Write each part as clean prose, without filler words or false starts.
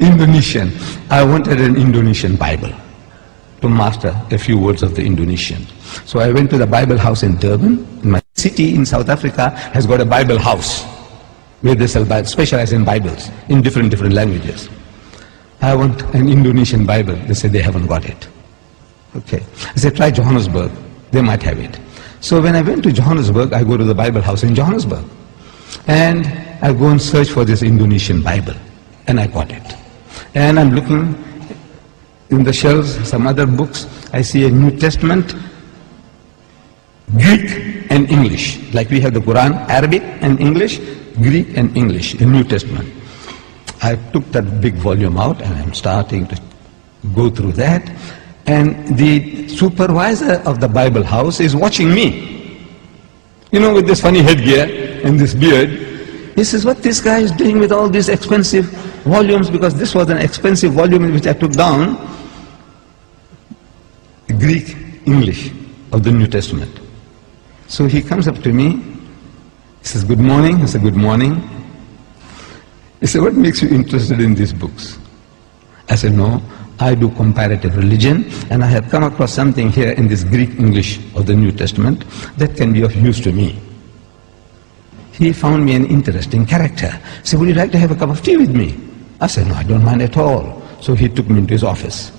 Indonesian. I wanted an Indonesian Bible to master a few words of the Indonesian. So I went to the Bible house in Durban. My city in South Africa has got a Bible house where they specialize in Bibles in different languages. I want an Indonesian Bible. They said they haven't got it. Okay. I said, try Johannesburg. They might have it. So when I went to Johannesburg, I go to the Bible house in Johannesburg. And I go and search for this Indonesian Bible. And I got it. And I'm looking in the shelves, some other books. I see a New Testament, Greek and English. Like we have the Quran, Arabic and English, Greek and English, a New Testament. I took that big volume out and I'm starting to go through that. And the supervisor of the Bible house is watching me. You know, with this funny headgear and this beard. He says, what this guy is doing with all these expensive volumes, because this was an expensive volume which I took down, Greek, English of the New Testament. So he comes up to me, he says, good morning. I said, good morning. He said, what makes you interested in these books? I said, no, I do comparative religion, and I have come across something here in this Greek English of the New Testament that can be of use to me. He found me an interesting character. He said, would you like to have a cup of tea with me? I said, no, I don't mind at all. So he took me into his office.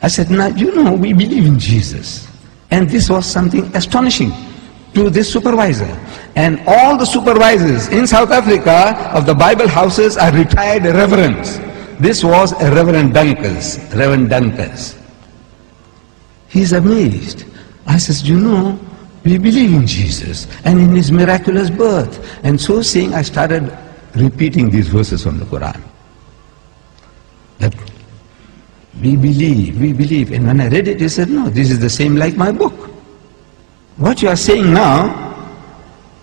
I said, now, you know, we believe in Jesus. And this was something astonishing to this supervisor. And all the supervisors in South Africa of the Bible houses are retired reverends. This was a Reverend Dunkers. He's amazed. I says, you know, we believe in Jesus and in his miraculous birth. And so saying, I started repeating these verses from the Quran. That we believe. And when I read it, he said, no, this is the same like my book. What you are saying now,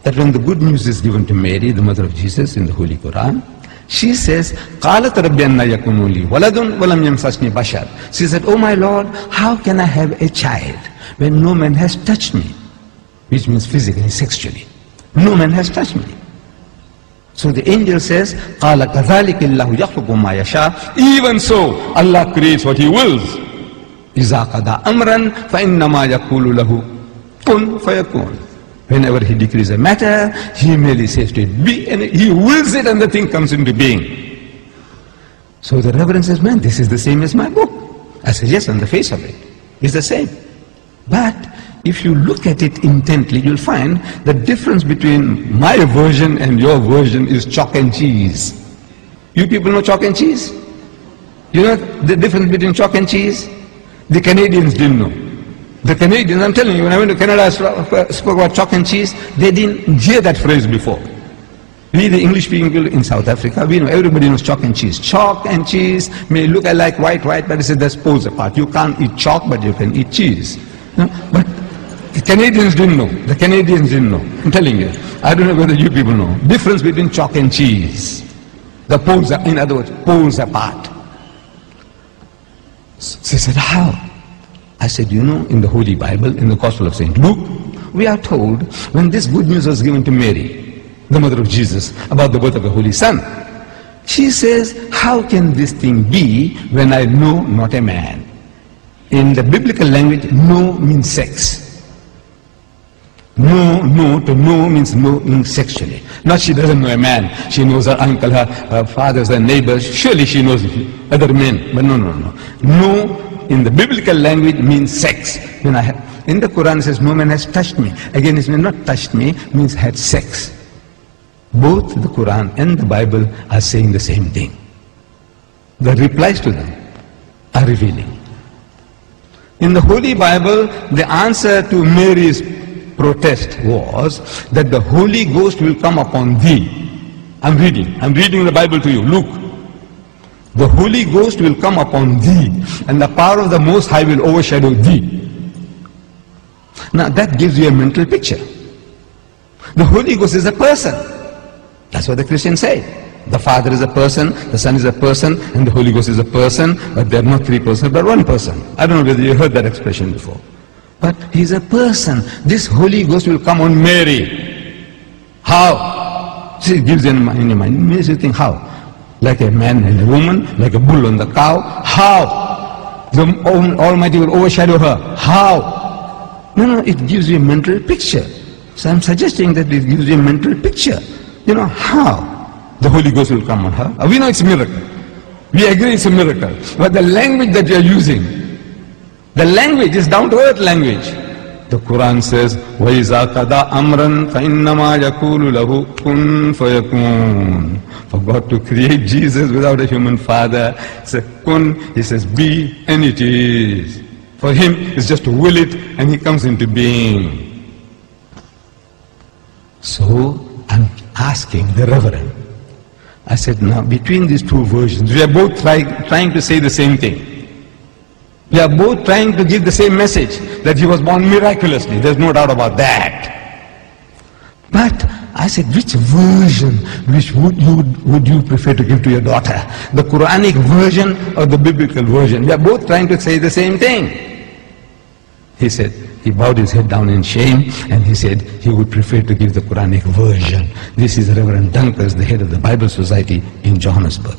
that when the good news is given to Mary, the mother of Jesus, in the Holy Quran, she says, قَالَتْ رَبِّ أَنَّ يَكُونُ لِي وَلَدٌ وَلَمْ يَمْسَسْنِي بَشَرٌ. She said, oh my Lord, how can I have a child when no man has touched me? Which means physically, sexually. No man has touched me. So the angel says, قَالَ كَذَلِكِ اللَّهُ يَخْلُقُ مَا يَشَاءُ. Even so, Allah creates what He wills. إِذَا قَضَى أَمْرًا فَإِنَّمَا يَقُولُ لَهُ كُن فَيَكُونُ. Whenever He decrees a matter, He merely says to it, be, and He wills it and the thing comes into being. So the Reverend says, man, this is the same as my book. I said, yes, on the face of it, it's the same. But if you look at it intently, you'll find the difference between my version and your version is chalk and cheese. You people know chalk and cheese? You know the difference between chalk and cheese? The Canadians didn't know. The Canadians, I'm telling you, when I went to Canada, I spoke about chalk and cheese. They didn't hear that phrase before. We, the English people in South Africa, we know, everybody knows chalk and cheese. Chalk and cheese may look like white, but it's that's poles apart. You can't eat chalk, but you can eat cheese. No? But the Canadians didn't know. The Canadians didn't know. I'm telling you. I don't know whether you people know. Difference between chalk and cheese. The poles are, in other words, poles apart. She said, how? I said, you know, in the Holy Bible, in the Gospel of St. Luke, we are told when this good news was given to Mary, the mother of Jesus, about the birth of the Holy Son, she says, how can this thing be when I know not a man? In the biblical language, know means sex. No to know means knowing sexually. Not she doesn't know a man. She knows her uncle, her fathers, her neighbors. Surely she knows other men. But no. No in the biblical language means sex. In the Quran it says, no man has touched me. Again, it means not touched me, means had sex. Both the Quran and the Bible are saying the same thing. The replies to them are revealing. In the Holy Bible, the answer to Mary's protest was that the Holy Ghost will come upon thee. I'm reading the Bible to you. Luke. The Holy Ghost will come upon thee, and the power of the Most High will overshadow thee. Now that gives you a mental picture. The Holy Ghost is a person. That's what the Christians say. The Father is a person, the Son is a person, and the Holy Ghost is a person, but they're not three persons, but one person. I don't know whether you heard that expression before. But He's a person. This Holy Ghost will come on Mary. How? See, it gives you in your mind. It makes you think, how? like a man and a woman, like a bull and the cow. How? The Almighty will overshadow her. How? No, it gives you a mental picture. So I'm suggesting that it gives you a mental picture. How? The Holy Ghost will come on her. We know it's a miracle. We agree it's a miracle. But the language that you are using, the language is down-to-earth language. The Quran says, وَإِذَا قَضَى أَمْرًا فَإِنَّمَا يَقُولُ لَهُ كُن فَيَكُونُ. For God to create Jesus without a human father, says kun, he says be, and it is. For him, it's just to will it, and he comes into being. So, I'm asking the Reverend, I said, now between these two versions, we are both trying to say the same thing. We are both trying to give the same message, that he was born miraculously. There's no doubt about that. But I said, which version would you prefer to give to your daughter? The Quranic version or the biblical version? We are both trying to say the same thing. He said, he bowed his head down in shame, and he said he would prefer to give the Quranic version. This is Reverend Dunkers, the head of the Bible Society in Johannesburg.